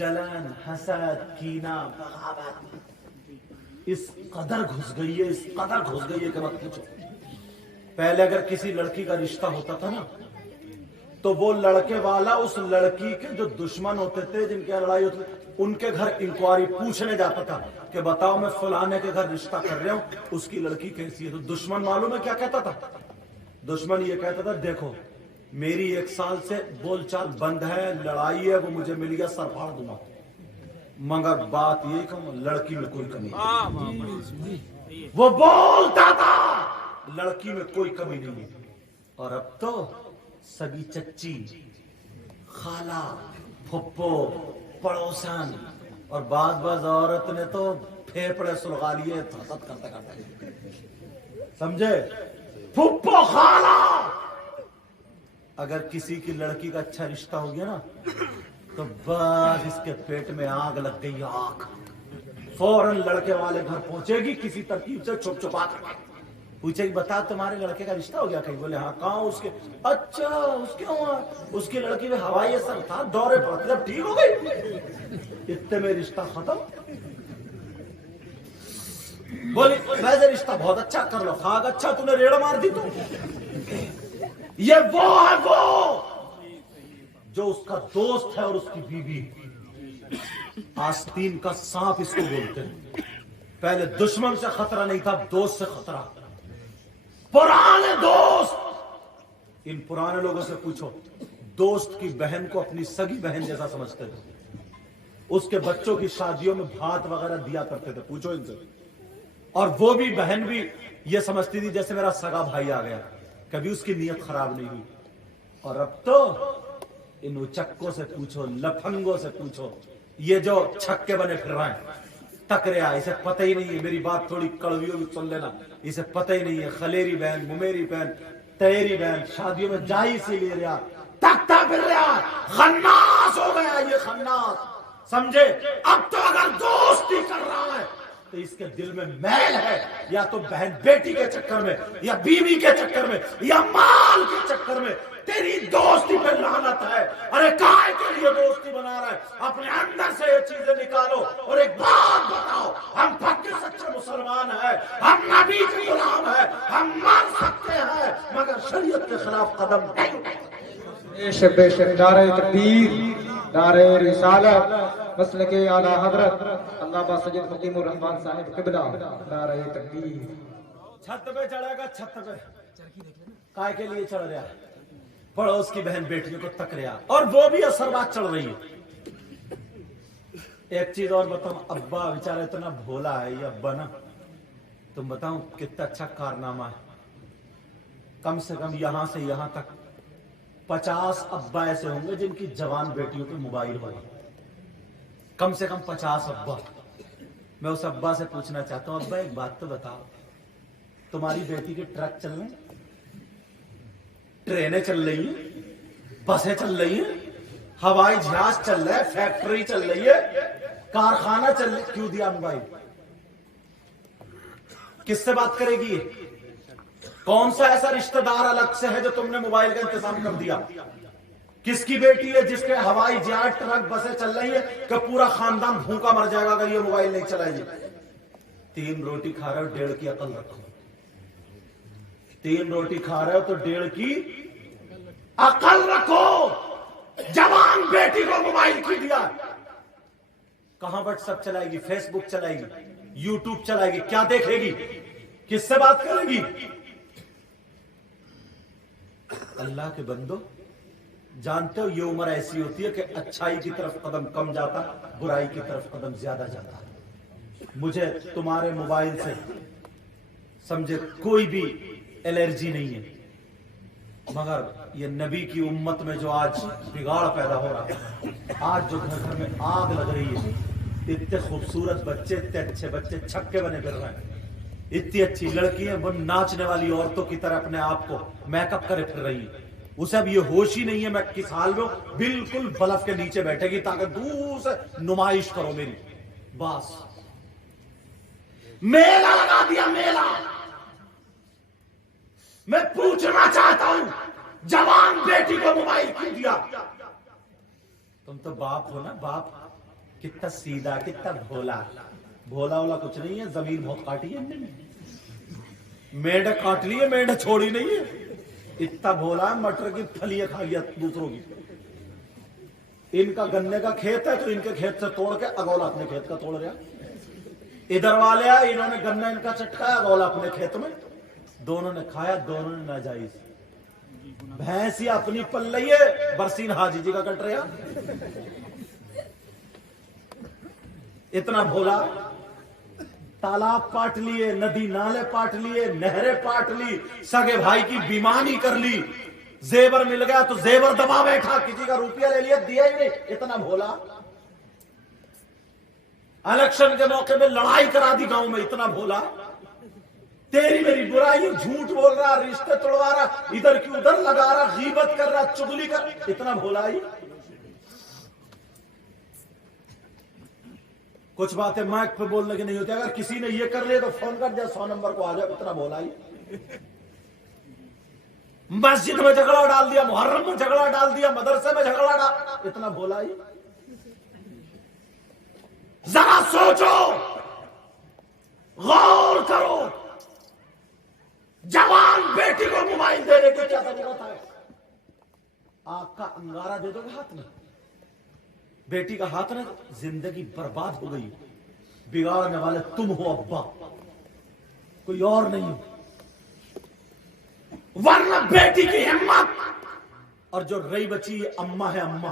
जलन, हसद, कीना, बगावत इस कदर घुस गई है, इस कदर घुस गई है कि मत पूछो। पहले अगर किसी लड़की का रिश्ता होता था ना, तो वो लड़के वाला उस लड़की के जो दुश्मन होते थे, जिनके लड़ाई होती थी, उनके घर इंक्वायरी पूछने जाता था कि बताओ मैं फलाने के घर रिश्ता कर रहा हूं, उसकी लड़की कैसी है। तो दुश्मन मालूम है क्या कहता था? दुश्मन ये कहता था, देखो मेरी 1 साल से बोलचाल बंद है, लड़ाई है, वो मुझे मिल गया सर फाड़ दूंगा, मगर बात ये कहूं लड़की में कोई कमी नहीं। वो बोलता था लड़की में कोई कमी नहीं है। और अब तो सगी चच्ची, खाला, फुप्पो, पड़ोसन और बाज औरत ने तो फेफड़े सुलगा लिए करते करते, समझे? फुप्पो, खाला, अगर किसी की लड़की का अच्छा रिश्ता हो गया ना, तो बस इसके पेट में आग लग गई, आग। फौरन लड़के वाले घर पहुंचेगी, किसी तरकीब से छुप छुपा कर पूछेगी, बता तुम्हारे लड़के का रिश्ता हो गया? कहीं बोले हाँ। कहाँ उसके? अच्छा उसके हुआ, उसकी लड़की में हवाई असर था, दौरे पड़ते, जब ठीक हो गई इतने में रिश्ता खत्म। बोले वैसे रिश्ता बहुत अच्छा कर लो। खाग अच्छा, तूने रेड़ मार दी। तो ये वो है वो जो उसका दोस्त है और उसकी बीवी। आस्तीन का सांप इसको बोलते हैं। पहले दुश्मन से खतरा नहीं था, दोस्त से खतरा। पुराने दोस्त, इन पुराने लोगों से पूछो, दोस्त की बहन को अपनी सगी बहन जैसा समझते थे। उसके बच्चों की शादियों में भात वगैरह दिया करते थे, पूछो इनसे। और वो भी बहन भी ये समझती थी जैसे मेरा सगा भाई आ गया, कभी उसकी नीयत खराब नहीं हुई। और अब तो इन उचक्कों से पूछो, लफंगों से पूछो, ये जो छक्के बने फिर रहे हैं, तकरिया, इसे पता ही नहीं है। मेरी बात थोड़ी कड़वी होगी, सुन लेना, इसे पता ही नहीं है। खलेरी बहन, मुमेरी बहन, तेरी बहन शादियों में जा ही सी ले रहा, तकता फिर रहा, खन्नास हो गया ये खन्नास, समझे? अब तो अगर दोस्ती कर रहा है तो इसके दिल में मैल है, या तो बहन बेटी के चक्कर में, या बीवी के चक्कर में, या माल के चक्कर में। तेरी दोस्ती पे लानत है। अरे काय के लिए दोस्ती बना रहा है? अपने अंदर से ये चीजें निकालो। और एक बात बताओ, हम पक्के सच्चे मुसलमान हैं, हम नबी के गुलाम हैं, हम मान सकते हैं, मगर शरीयत के खिलाफ कदम नहीं उठाएंगे। बेशक नारे तकबीर, नारे रिसालत, मसलके आला हजरत अल्लामा सैयद मुकीमुर रहमान साहिब किबला, नारे तकबीर। छत पे चढ़ेगा, छत पे काय के लिए चढ़ रहा? पड़ोस की बहन बेटियों को तक रहा, और वो भी असर बात चल रही है। एक चीज और बताऊं, अब्बा बेचारा इतना भोला है ये अब्बा ना, तुम बताऊं कितना अच्छा कारनामा है। कम से कम यहां से यहां तक 50 अब्बा ऐसे होंगे जिनकी जवान बेटियों पे मोबाइल हो, कम से कम 50 अब्बा। मैं उस अब्बा से पूछना चाहता हूं, अब्बा एक बात तो बताओ, तुम्हारी बेटी के ट्रक चल रहे, ट्रेनें चल रही हैं, बसें चल रही हैं, हवाई जहाज चल रहा है, फैक्ट्री चल रही है, कारखाना चल रहा है, क्यों दिया मोबाइल? किससे बात करेगी ये? कौन सा ऐसा रिश्तेदार अलग से है जो तुमने मोबाइल का इंतजाम कर दिया? किसकी बेटी है जिसके हवाई जहाज, ट्रक, बसें चल रही है कि पूरा खानदान भूखा मर जाएगा अगर ये मोबाइल नहीं चलाएगी? 3 रोटी खा रहे हो, 1.5 की अकल रखो। 3 रोटी खा रहे हो तो 1.5 की अकल रखो। जवान बेटी को मोबाइल क्यों दिया? कहां व्हाट्सएप चलाएगी, फेसबुक चलाएगी, यूट्यूब चलाएगी, क्या देखेगी, किससे बात करेगी? अल्लाह के बंदो, जानते हो ये उम्र ऐसी होती है कि अच्छाई की तरफ कदम कम जाता, बुराई की तरफ कदम ज्यादा जाता। मुझे तुम्हारे मोबाइल से समझे कोई भी एलर्जी नहीं है, मगर ये नबी की उम्मत में जो आज बिगाड़ पैदा हो रहा है, आज जो घर घर में आग लग रही है, इतने खूबसूरत बच्चे, इतने अच्छे बच्चे छक्के बने फिर रहे हैं, इतनी अच्छी लड़कियां वो नाचने वाली औरतों की तरह अपने आप को मेकअप करे फिर रही है। उसे अब ये होश ही नहीं है मैं किस हाल में हूं, बिल्कुल बल्ब के नीचे बैठेगी ताकि दूर से नुमाइश करो मेरी। बस मेला लगा दिया, मेला। मैं पूछना चाहता हूं, जवान बेटी को मोबाइल क्यों दिया? तुम तो बाप हो ना, बाप। कितना सीधा, कितना भोला। भोला वाला कुछ नहीं है, जमीन बहुत काटी है इनने। मेंढक काट ली है, मेंढक छोड़ी नहीं है। इतना भोला है, मटर की फलियां खा लिया दूसरों की। इनका गन्ने का खेत है तो इनके खेत से तोड़ के अगौला अपने खेत का तोड़ रहा। इधर वाले आए, इन्होंने गन्ना इनका चटकाया, अगौला अपने खेत में। दोनों ने खाया, दोनों ने नाजायज। भैंस ही अपनी पल रही है, बरसीन हाजी जी का कट रहा। इतना भोला। तालाब पाट लिए, नदी नाले पाट लिए, नहरें पाट ली, सगे भाई की बेईमानी कर ली। जेवर मिल गया तो जेवर दबा बैठा, किसी का रुपया ले लिया, दिया ही नहीं। इतना भोला। इलेक्शन के मौके में लड़ाई करा दी गांव में। इतना भोला। तेरी मेरी बुराई, झूठ बोल रहा, रिश्ते तोड़वा रहा, इधर की उधर लगा रहा, गीबत कर रहा, चुगली कर। इतना भोला ही। कुछ बातें माइक पे बोलने की नहीं होती। अगर किसी ने ये कर लिया तो फोन कर दिया, 100 नंबर को आ जाए। इतना भोला ही। मस्जिद में झगड़ा डाल दिया, मुहर्रम में झगड़ा डाल दिया, मदरसे में झगड़ा डाल। इतना भोला ही। जरा सोचो, गौर करो। जवान बेटी को मोबाइल देने की क्या जरूरत है? आग का अंगारा दे दोगे हाथ में, बेटी का हाथ में, जिंदगी बर्बाद हो गई। बिगाड़ने वाले तुम हो अब्बा, कोई और नहीं हो। वरना बेटी की हिम्मत, और जो रही बची अम्मा है अम्मा।